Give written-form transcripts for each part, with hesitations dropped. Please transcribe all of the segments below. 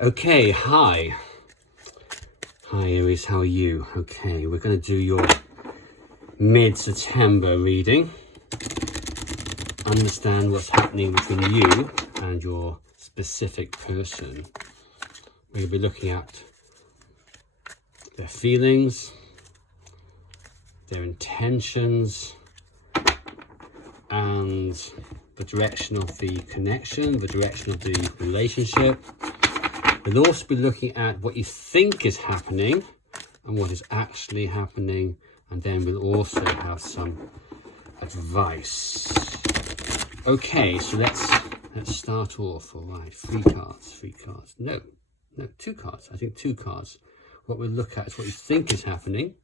Okay, hi. Hi Aries, how are you? Okay, we're going to do your mid-September reading. Understand what's happening between you and your specific person. We'll be looking at their feelings, their intentions, and the direction of the connection, the direction of the relationship. We'll also be looking at what you think is happening and what is actually happening, and then we'll also have some advice. Okay, so let's start off. All right, three cards. No, two cards. I think two cards. What we'll look at is what you think is happening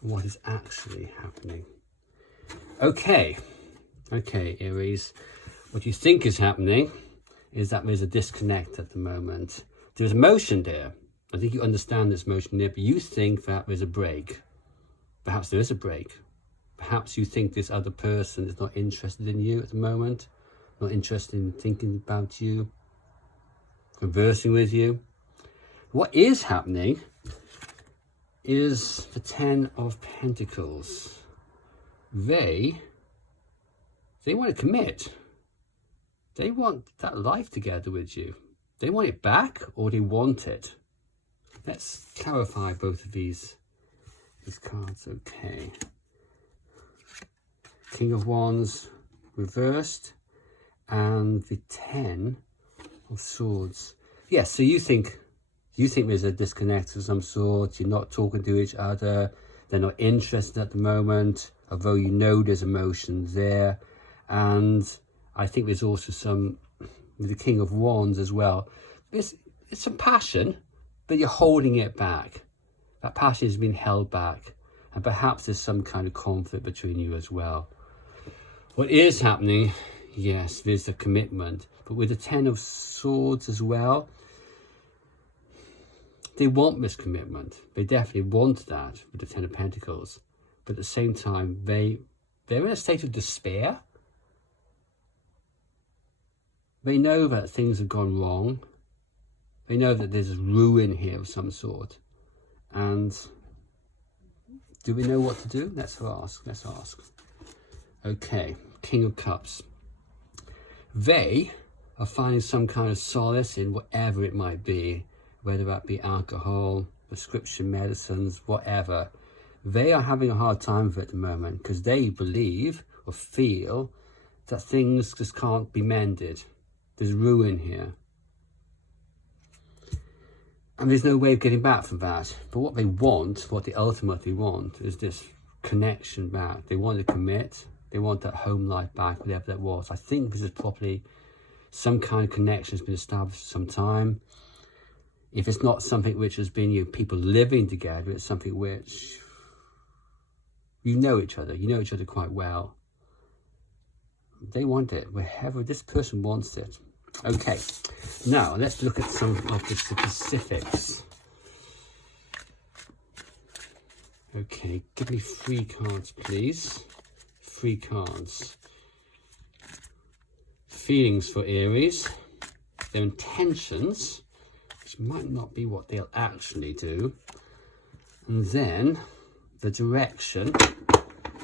and what is actually happening. Okay, Aries, what you think is happening is that there's a disconnect at the moment. There's emotion there. I think you understand this emotion there, but you think that there's a break. Perhaps there is a break. Perhaps you think this other person is not interested in you at the moment, not interested in thinking about you, conversing with you. What is happening is the Ten of Pentacles. They want to commit. They want that life together with you. They want it back or they want it. Let's clarify both of these cards. Okay. King of Wands reversed and the Ten of Swords. Yes, so you think there's a disconnect of some sort. You're not talking to each other. They're not interested at the moment, although you know there's emotions there. And I think there's also some, with the King of Wands as well, it's some passion, but you're holding it back. That passion has been held back. And perhaps there's some kind of conflict between you as well. What is happening, yes, there's a commitment. But with the Ten of Swords as well, they want this commitment. They definitely want that with the Ten of Pentacles. But at the same time, they're in a state of despair. They know that things have gone wrong. They know that there's ruin here of some sort. And do we know what to do? Let's ask. Okay, King of Cups. They are finding some kind of solace in whatever it might be, whether that be alcohol, prescription medicines, whatever. They are having a hard time with it at the moment because they believe or feel that things just can't be mended. There's ruin here. And there's no way of getting back from that. But what they want, what they ultimately want, is this connection back. They want to commit. They want that home life back, whatever that was. I think this is probably some kind of connection has been established for some time. If it's not something which has been people living together, it's something which you know each other quite well. They want it, wherever this person wants it. Okay, now let's look at some of the specifics. Okay, give me 3 cards, please. 3 cards. Feelings for Aries, their intentions, which might not be what they'll actually do, and then the direction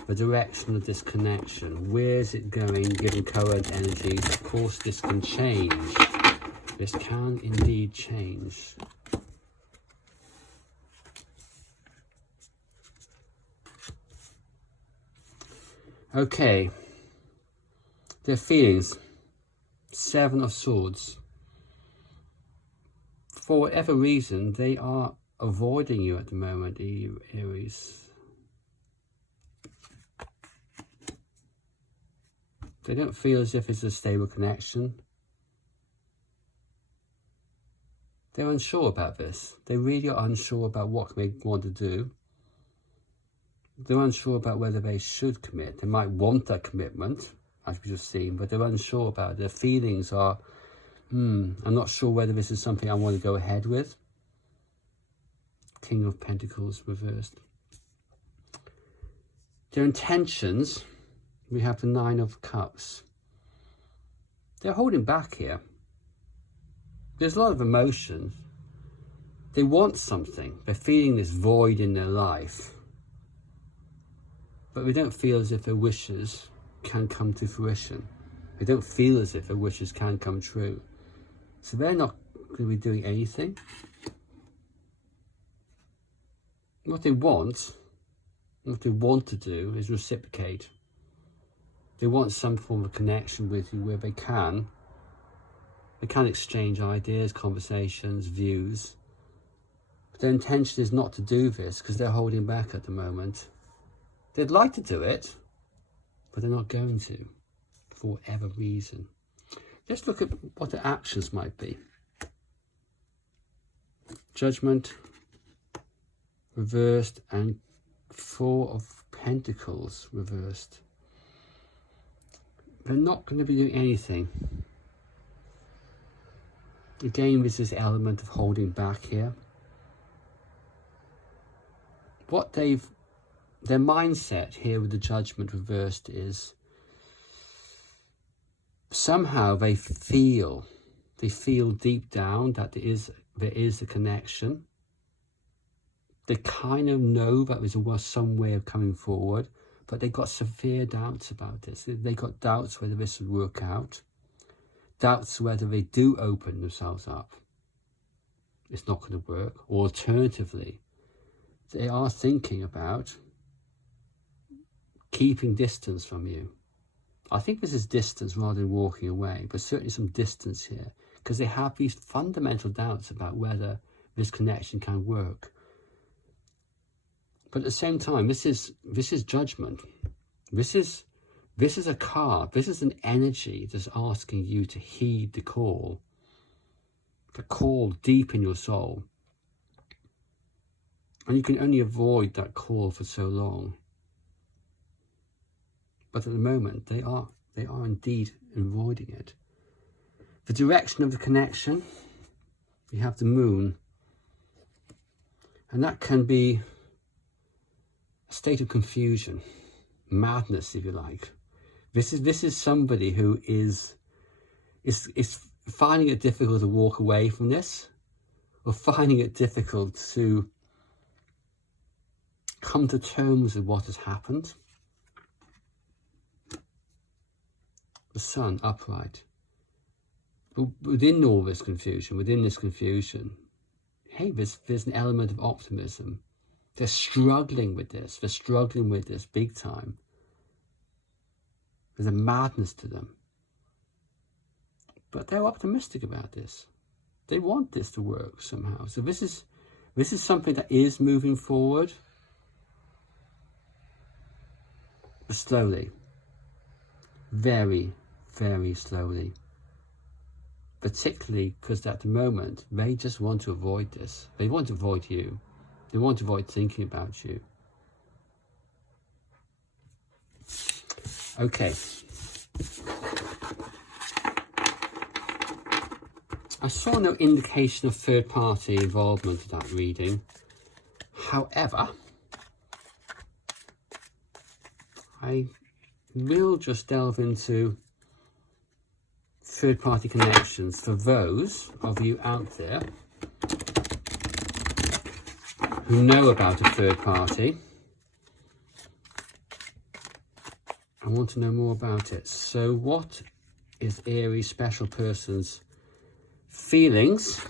of this connection. Where's it going, given current energies? Of course, this can change. This can indeed change. Okay. Their feelings. 7 of Swords. For whatever reason, they are avoiding you at the moment, Aries. They don't feel as if it's a stable connection. They're unsure about this. They really are unsure about what they want to do. They're unsure about whether they should commit. They might want that commitment, as we've just seen, but they're unsure about it. Their feelings are, I'm not sure whether this is something I want to go ahead with. King of Pentacles reversed. Their intentions, we have the 9 of Cups. They're holding back here. There's a lot of emotions. They want something. They're feeling this void in their life. But they don't feel as if their wishes can come to fruition. They don't feel as if their wishes can come true. So they're not going to be doing anything. What they want to do is reciprocate. They want some form of connection with you where they can exchange ideas, conversations, views. But their intention is not to do this because they're holding back at the moment. They'd like to do it, but they're not going to, for whatever reason. Let's look at what the actions might be. Judgment, reversed, and Four of Pentacles reversed. They're not going to be doing anything. Again, there's this element of holding back here. Their mindset here with the Judgment reversed is somehow they feel deep down that there is a connection. They kind of know that there was some way of coming forward, but they got severe doubts about this. They got doubts whether this would work out, doubts whether they do open themselves up, it's not going to work. Or alternatively, they are thinking about keeping distance from you. I think this is distance rather than walking away, but certainly some distance here, because they have these fundamental doubts about whether this connection can work. But at the same time, this is judgment. This is a card. This is an energy that's asking you to heed the call deep in your soul. And you can only avoid that call for so long. But at the moment, they are indeed avoiding it. The direction of the connection, you have the moon. And that can be a state of confusion, madness, if you like. This is somebody who is finding it difficult to walk away from this, or finding it difficult to come to terms with what has happened. The Sun upright. But within all this confusion, hey, there's an element of optimism. They're struggling with this. They're struggling with this big time. There's a madness to them. But they're optimistic about this. They want this to work somehow. So this is something that is moving forward. But slowly. Very, very slowly. Particularly because at the moment, they just want to avoid this. They want to avoid you. They want to avoid thinking about you. Okay. I saw no indication of third-party involvement in that reading. However, I will just delve into third-party connections for those of you out there who know about a third party. I want to know more about it. So what is Aries special person's feelings,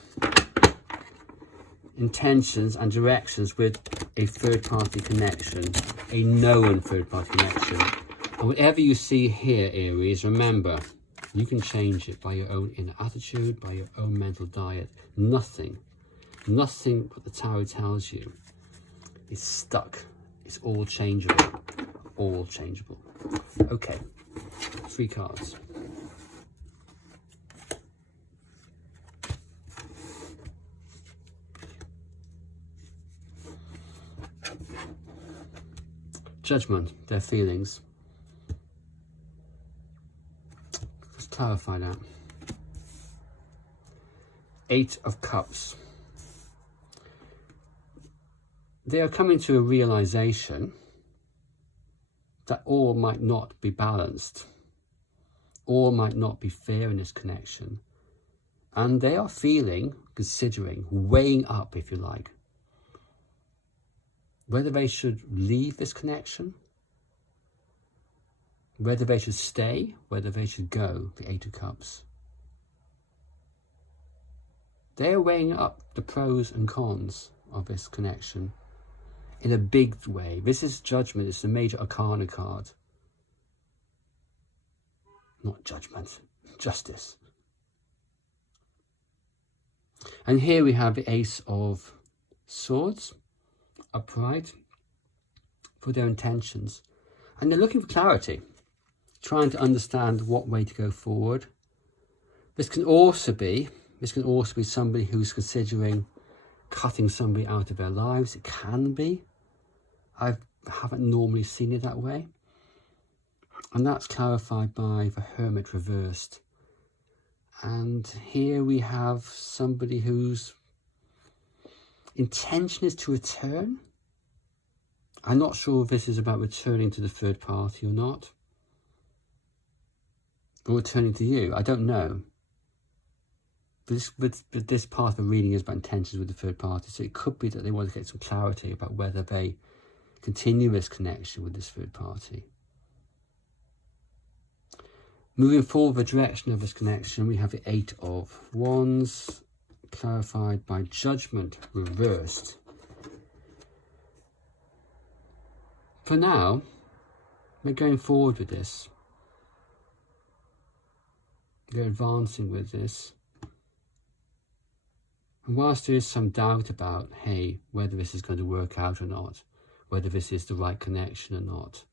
intentions and directions with a third party connection, a known third party connection? And whatever you see here, Aries, remember, you can change it by your own inner attitude, by your own mental diet. Nothing what the tarot tells you is stuck. It's all changeable. All changeable. Okay, 3 cards. Judgment, their feelings. Let's clarify that. 8 of Cups. They are coming to a realization that all might not be balanced. All might not be fair in this connection. And they are feeling, considering, weighing up, if you like, whether they should leave this connection, whether they should stay, whether they should go, the Eight of Cups. They are weighing up the pros and cons of this connection in a big way. This is Judgment. It's the major arcana card. Not judgment, justice. And here we have the Ace of Swords, upright, for their intentions. And they're looking for clarity, trying to understand what way to go forward. This can also be somebody who's considering cutting somebody out of their lives. It can be. I haven't normally seen it that way. And that's clarified by the Hermit reversed. And here we have somebody whose intention is to return. I'm not sure if this is about returning to the third party or not. Or returning to you. I don't know. But this part of the reading is about intentions with the third party. So it could be that they want to get some clarity about whether they continue this connection with this third party. Moving forward, the direction of this connection, we have the Eight of Wands, clarified by Judgment reversed. For now, we're going forward with this. We're advancing with this. And whilst there is some doubt about, hey, whether this is going to work out or not, whether this is the right connection or not,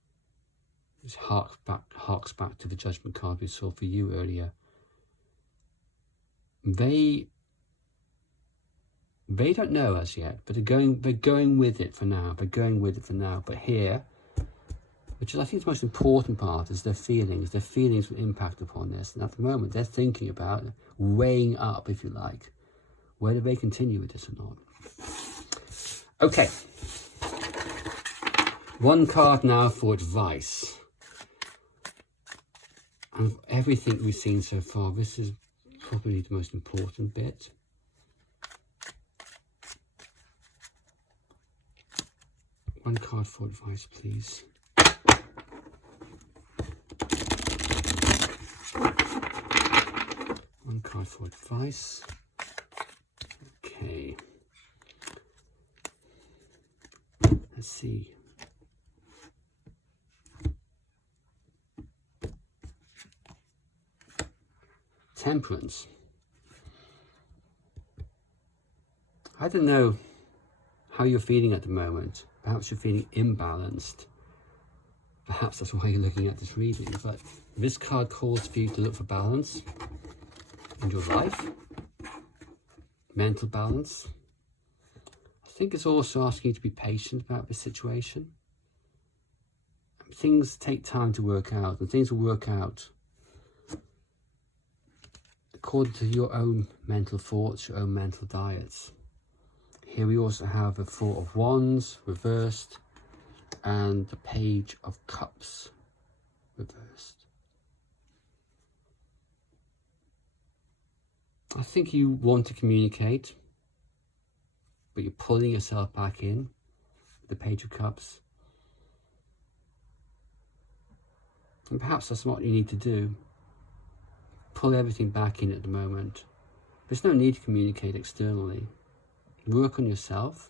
this harks back to the Judgment card we saw for you earlier. They don't know as yet, but they're going with it for now. They're going with it for now. But here, which is I think the most important part, is their feelings. Their feelings will impact upon this. And at the moment, they're thinking about weighing up, if you like, whether they continue with this or not. Okay. One card now for advice. And everything we've seen so far, this is probably the most important bit. One card for advice, please. One card for advice. Okay. Let's see. Temperance. I don't know how you're feeling at the moment. Perhaps you're feeling imbalanced. Perhaps that's why you're looking at this reading. But this card calls for you to look for balance in your life. Mental balance. I think it's also asking you to be patient about this situation. Things take time to work out, and things will work out according to your own mental thoughts, your own mental diets. Here we also have the Four of Wands reversed and the Page of Cups reversed. I think you want to communicate, but you're pulling yourself back in with the Page of Cups. And perhaps that's what you need to do. Pull everything back in at the moment. There's no need to communicate externally. Work on yourself.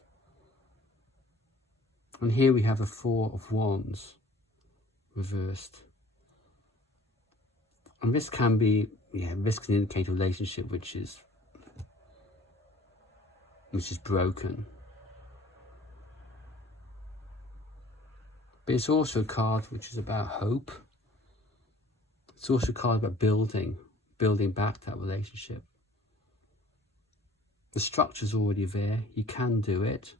And here we have a Four of Wands reversed. And this can be, this can indicate a relationship which is broken. But it's also a card which is about hope. It's also a card about building back that relationship. The structure's already there. You can do it,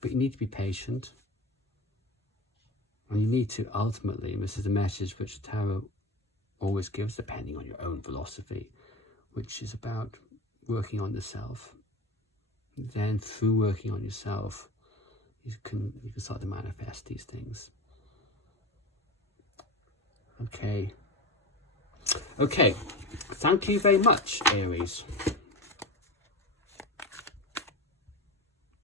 but you need to be patient. And you need to ultimately, and this is the message which the tarot always gives, depending on your own philosophy, which is about working on yourself. Then through working on yourself, you can start to manifest these things. Okay. Okay, thank you very much, Aries.